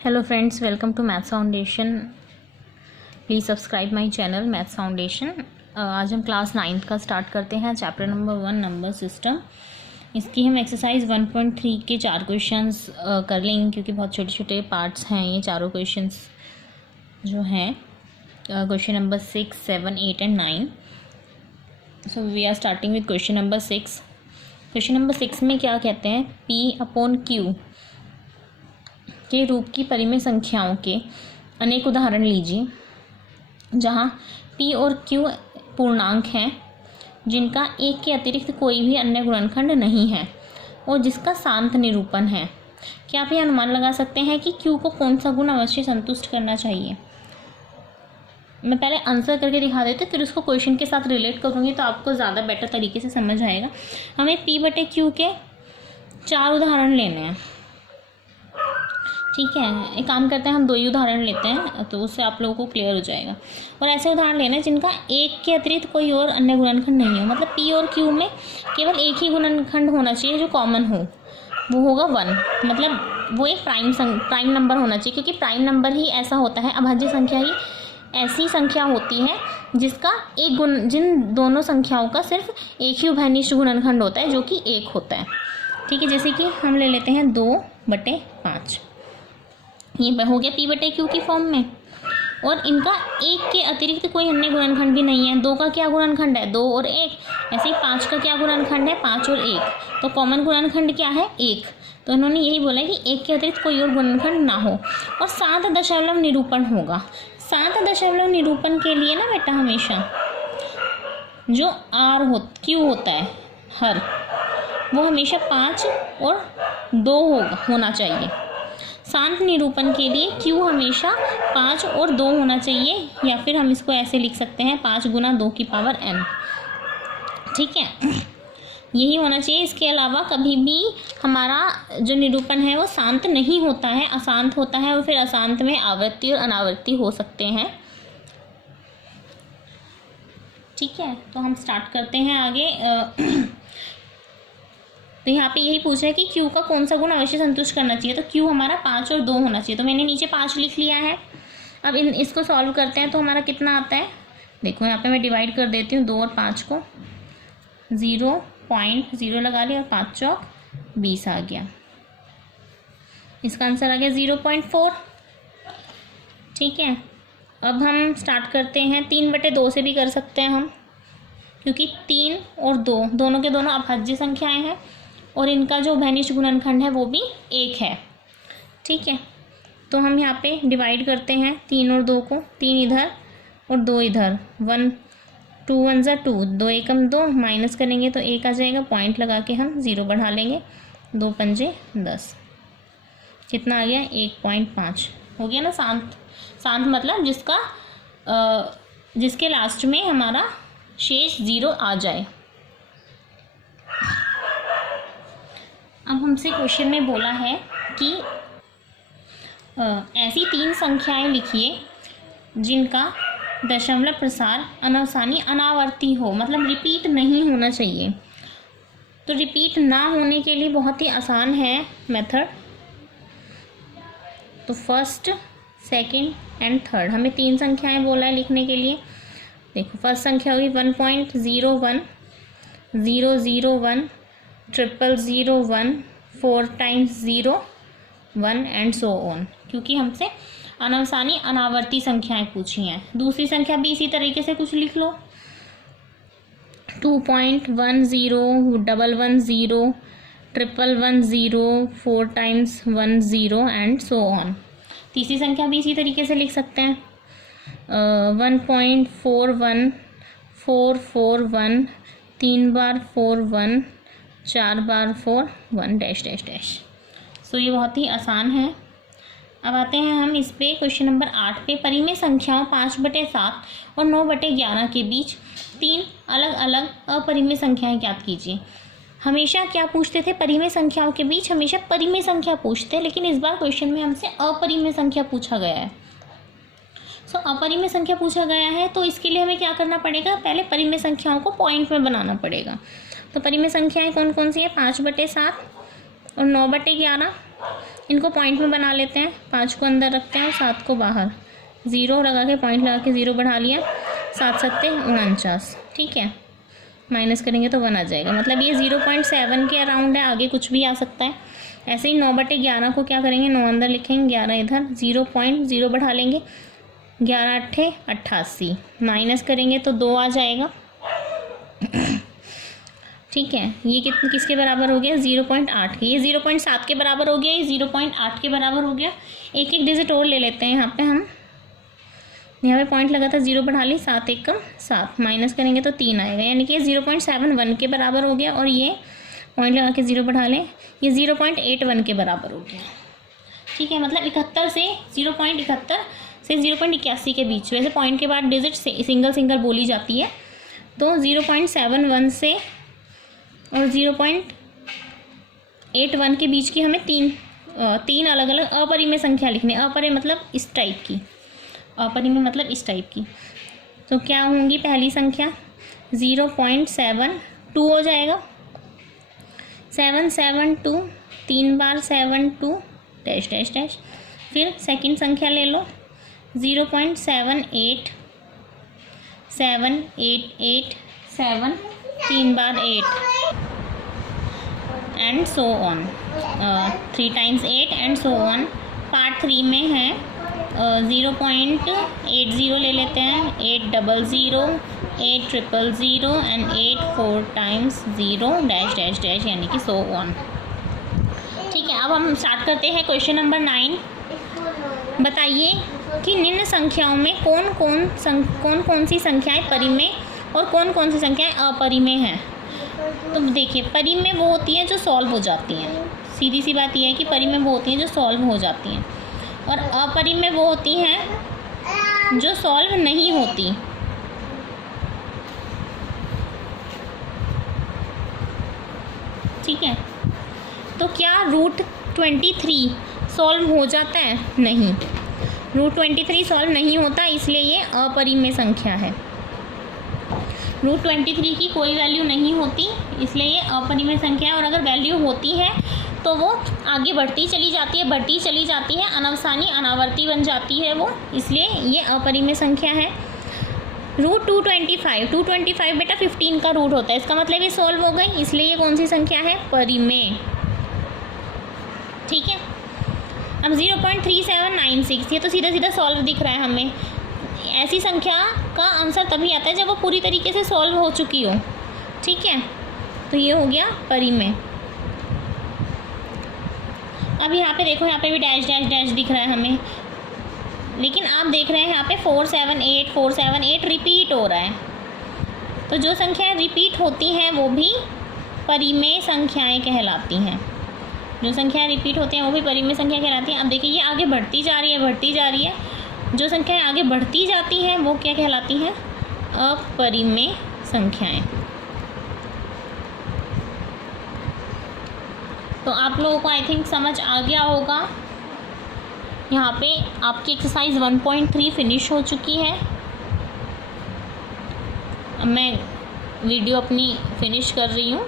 Hello friends, welcome to maths foundation. Please subscribe my channel maths foundation. आज हम class 9th का start करते हैं। Chapter number 1 number system. इसकी हम एक्सरसाइज 1.3 के 4 क्वेश्चंस कर लेंगे, क्योंकि बहुत छोटे छोटे पार्ट्स हैं ये चारों क्वेश्चंस जो हैं। Question number 6, 7, 8 and 9। So we are starting with question number 6। Question number 6 में क्या कहते हैं, P/Q के रूप की परिमेय संख्याओं के अनेक उदाहरण लीजिए जहाँ P और Q पूर्णांक हैं जिनका एक के अतिरिक्त कोई भी अन्य गुणनखंड नहीं है और जिसका शांत निरूपण है। क्या आप ये अनुमान लगा सकते हैं कि Q को कौन सा गुण अवश्य संतुष्ट करना चाहिए? मैं पहले आंसर करके दिखा देती हूँ, फिर उसको क्वेश्चन के साथ रिलेट करूँगी तो आपको ज़्यादा बेटर तरीके से समझ आएगा। हमें P/Q के 4 उदाहरण लेने हैं, ठीक है। एक काम करते हैं, हम 2 ही उदाहरण लेते हैं तो उससे आप लोगों को क्लियर हो जाएगा। और ऐसे उदाहरण लेना है जिनका एक के अतिरिक्त कोई और अन्य गुणनखंड नहीं हो, मतलब P और Q में केवल एक ही गुणनखंड होना चाहिए जो कॉमन हो, वो होगा 1। मतलब वो एक प्राइम नंबर होना चाहिए, क्योंकि प्राइम नंबर ही ऐसा होता है, अभाज्य संख्या ही ऐसी संख्या होती है जिसका जिन दोनों संख्याओं का सिर्फ एक ही उभयनिष्ठ गुणनखंड होता है जो कि 1 होता है, ठीक है। जैसे कि हम ले लेते हैं 2/5, ये हो गया P/Q की फॉर्म में। और इनका एक के अतिरिक्त कोई अन्य गुणनखंड भी नहीं है। 2 का क्या गुणनखंड है, 2 और 1। ऐसे ही 5 का क्या गुणनखंड है, 5 और 1। तो कॉमन गुणनखंड क्या है, 1। तो इन्होंने यही बोला कि एक के अतिरिक्त कोई और गुणनखंड ना हो। और 7 दशमलव निरूपण होगा। 7 दशमलव निरूपण के लिए ना बेटा हमेशा जो Q होता है हर, वो हमेशा 5 और 2 होना चाहिए। शांत निरूपण के लिए Q हमेशा 5 और 2 होना चाहिए, या फिर हम इसको ऐसे लिख सकते हैं 5 × 2n, ठीक है। यही होना चाहिए। इसके अलावा कभी भी हमारा जो निरूपण है वो शांत नहीं होता है, अशांत होता है, और फिर अशांत में आवृत्ति और अनावृत्ति हो सकते हैं, ठीक है। तो हम स्टार्ट करते हैं आगे। तो यहाँ पे यही पूछ रहा है कि Q का कौन सा गुण अवश्य संतुष्ट करना चाहिए। तो Q हमारा 5 और 2 होना चाहिए। तो मैंने नीचे 5 लिख लिया है। अब इसको सॉल्व करते हैं तो हमारा कितना आता है, देखो यहाँ पे मैं डिवाइड कर देती हूँ 2 और 5 को। 0.0 लगा लिया और 5 चौक 20 आ गया। इसका आंसर आ गया 0.4, ठीक है। अब हम स्टार्ट करते हैं 3/2 से भी कर सकते हैं हम, क्योंकि 3 और 2 दोनों के दोनों अभाज्य संख्याएं हैं और इनका जो उभयनिष्ठ गुणनखंड है वो भी 1 है, ठीक है। तो हम यहाँ पे डिवाइड करते हैं 3 और 2 को, 3 इधर और 2 इधर। 1 2 1 = 2, 2 एकम 2, माइनस करेंगे तो 1 आ जाएगा। पॉइंट लगा के हम 0 बढ़ा लेंगे। 2 पंजे 10, कितना आ गया 1.5 हो गया ना। शांत मतलब जिसके लास्ट में हमारा शेष 0 आ जाए। अब हमसे क्वेश्चन में बोला है कि ऐसी 3 संख्याएं लिखिए जिनका दशमलव प्रसार अनावसानी अनावर्ती हो, मतलब रिपीट नहीं होना चाहिए। तो रिपीट ना होने के लिए बहुत ही आसान है मेथड। तो फर्स्ट, सेकंड एंड थर्ड, हमें 3 संख्याएं बोला है लिखने के लिए। देखो फर्स्ट संख्या होगी 1.01, 001, 00001, 4 × 0, 1 एंड सो ऑन, क्योंकि हमसे अनावसानी अनावर्ती संख्याएं पूछी हैं। दूसरी संख्या भी इसी तरीके से कुछ लिख लो, 2.10, 110, 111, 4 × 1 0 एंड सो ऑन। तीसरी संख्या भी इसी तरीके से लिख सकते हैं, 1.41, 441, 3 बार 4 1, 4 बार 4 1 -- सो ये बहुत ही आसान है। अब आते हैं हम इस पे क्वेश्चन नंबर 8 पे। परिमेय संख्याओं 5/7 और 9/11 के बीच 3 अलग अलग अपरिमेय संख्याएं ज्ञात कीजिए। हमेशा क्या पूछते थे, परिमेय संख्याओं के बीच हमेशा परिमेय संख्या पूछते हैं, लेकिन इस बार क्वेश्चन में हमसे अपरिमेय संख्या पूछा गया है। सो अपरिमेय संख्या पूछा गया है तो इसके लिए हमें क्या करना पड़ेगा, पहले परिमेय संख्याओं को पॉइंट में बनाना पड़ेगा। तो परिमेय संख्याएं कौन कौन सी है, 5/7 और 9/11। इनको पॉइंट में बना लेते हैं, 5 को अंदर रखते हैं और 7 को बाहर। 0 लगा के पॉइंट लगा के 0 बढ़ा लिया, 7 7 49, ठीक है। माइनस करेंगे तो 1 आ जाएगा, मतलब ये 0.7 के अराउंड है, आगे कुछ भी आ सकता है। ऐसे ही 9/11 को क्या करेंगे, 9 अंदर लिखेंगे, 11 इधर, 0.0 बढ़ा लेंगे, 11 8 88, माइनस करेंगे तो 2 आ जाएगा, ठीक है। ये किसके बराबर हो गया, 0.8 के, ये 0.7 के बराबर हो गया, ये 0.8 के बराबर हो गया। एक एक डिजिट और ले लेते हैं यहाँ पे हम, यहाँ पे पॉइंट लगा था, 0 बढ़ा ली, 7 1 कम 7, माइनस करेंगे तो 3 आएगा, यानी कि 0.71 के बराबर हो गया। और ये पॉइंट लगा के 0 बढ़ा लें, ये 0.81 के बराबर हो गया, ठीक है। मतलब 71 से 0.71 से 0.81 के बीच। वैसे पॉइंट के बाद डिजिट सिंगल सिंगल बोली जाती है, तो 0.71 से और 0.81 के बीच की हमें तीन अलग अलग अपरिमेय संख्या लिखनी है। अपरिमेय मतलब इस टाइप की, अपरिमेय मतलब इस टाइप की। तो क्या होंगी पहली संख्या, 0.72 हो जाएगा, 772, 3 बार 72 डैश डैश डैश। फिर सेकंड संख्या ले लो, 0.78, 7887, 3 बार 8 and so on, 3 times 8 and so on. Part 3 में है 0.80 ले लेते हैं, 800, 8000 and 8 4 times 0 dash dash dash, यानी कि सो ऑन, ठीक है। अब हम स्टार्ट करते हैं क्वेश्चन नंबर 9। बताइए कि निम्न संख्याओं में कौन कौन सी संख्याएं परिमेय और कौन कौन सी संख्याएं अपरिमेय हैं। तो देखिए, परिमेय वो होती हैं जो सॉल्व हो जाती हैं, सीधी सी बात यह है कि परिमेय वो होती हैं जो सॉल्व हो जाती हैं, और अपरिमेय वो होती हैं जो सॉल्व नहीं होती। ठीक है, तो क्या √23 सॉल्व हो जाता है? नहीं, √23 सॉल्व नहीं होता, इसलिए ये अपरिमेय संख्या है। √23 की कोई वैल्यू नहीं होती, इसलिए ये अपरिमेय संख्या है। और अगर वैल्यू होती है तो वो आगे बढ़ती चली जाती है, अनवसानी अनावर्ती बन जाती है वो, इसलिए ये अपरिमेय संख्या है। √225 बेटा 15 का रूट होता है, इसका मतलब ये सॉल्व हो गई, इसलिए ये कौन सी संख्या है? परिमेय। ठीक है, अब 0.3796 ये तो सीधा सीधा सॉल्व दिख रहा है हमें। ऐसी संख्या का आंसर तभी आता है जब वो पूरी तरीके से सॉल्व हो चुकी हो। ठीक है, तो ये हो गया परिमेय। अब यहाँ पे देखो, यहाँ पे भी डैश डैश डैश दिख रहा है हमें, लेकिन आप देख रहे हैं यहाँ पे 478 रिपीट हो रहा है। तो जो संख्याएं रिपीट होती हैं वो भी परिमेय संख्याएं कहलाती हैं। जो संख्याएं रिपीट होती हैं वो भी परिमेय संख्या कहलाती हैं। अब देखिए, ये आगे बढ़ती जा रही है। जो संख्याएं आगे बढ़ती जाती हैं वो क्या कहलाती हैं? अपरिमेय संख्याएं। तो आप लोगों को आई थिंक समझ आ गया होगा। यहाँ पे आपकी एक्सरसाइज 1.3 फिनिश हो चुकी है। अब मैं वीडियो अपनी फिनिश कर रही हूँ।